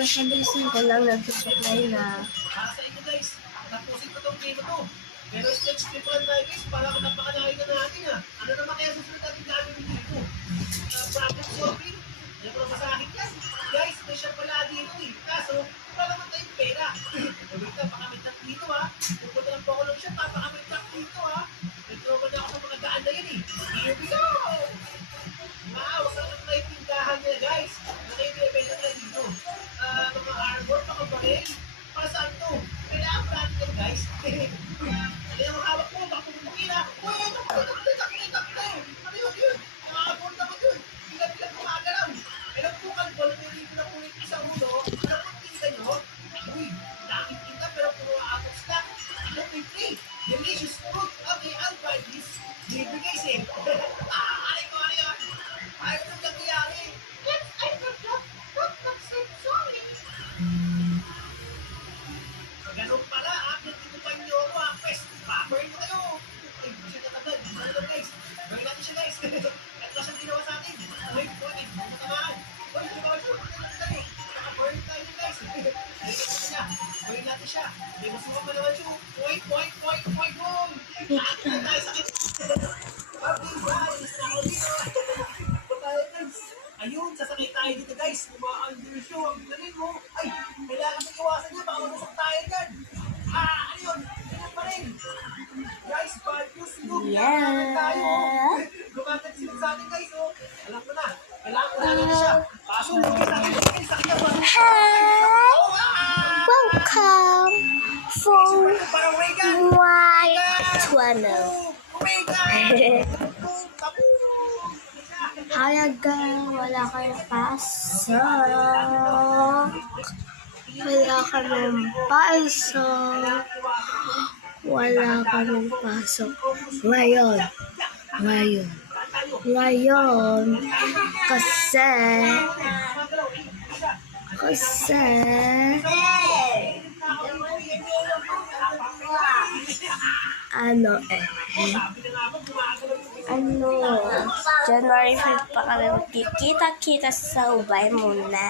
Kakabilisin ko lang nagsusupply na. Sa inyo guys, tapusin ko tong game to. Pero stage trip lang tayo guys, para napakalaki na natin ha. Ano naman kaya susunod natin gagawin dito? Problem solving. Yan po sa akin yan. Guys, may siya pala dito eh. Kaso, wala naman tayong pera. Ulit na, pakamit lang dito ha. Pupunta lang po ako ng siya, pakamit lang dito ha. Nagtropan na ako sa mga daan na yan eh. Here we go! Wow, saan ang may tindahan nila guys? Nakibibenta nila dito. Mga arbor, mga baril. Para saan to? Kailangan pa natin yan guys. Ano yung hawak mo? Baka pumupukin na. Uy, takli. Ano yun? Nakakabot naman yun. Bilang kumagalaw. Ilang bukal ko, nilito na ulit isang hulo. Ano pong tinda nyo? Uy, daming tinda pero puro atos lang. Ano may free? Delicious fruit. Okay, I'll buy this. Libre guys eh. Ano yun? Ayaw nang nangyayari. I forgot. Don't say sorry. Ganun pala, nagtitupan nyo ako ha. Pwes, paparin mo kayo. Ay, siya tatagad. Ano guys? Gawin natin siya guys. At na siyang ginawa sa atin. Uy, matamaan. Uy, nakaburn tayo guys. Gawin natin siya. May masuka pa naman siya. Point. Nakakita tayo sakit. Okay guys, ako dito. Ayun, sasakay tayo dito guys. Mga-under show, ang galing mo. Ay, kailangan sa iwasan niya, baka mabusak tayo dyan. Ano yun? Ganyan pa rin. Guys, bad news, Yeah. tayo. Gumatag sila sa atin guys, oh. Alam ko na, kailangan natin siya. Kaso, lugis natin guys, sa kanya. Hi! Welcome for Parang Reagan. my channel. Reagan! Halaga, wala kayong pasok. Wala kayong pasok. Wala kayong pasok. Ngayon. Kasi January 5 pa kami magkikita-kita sa Ubay muna.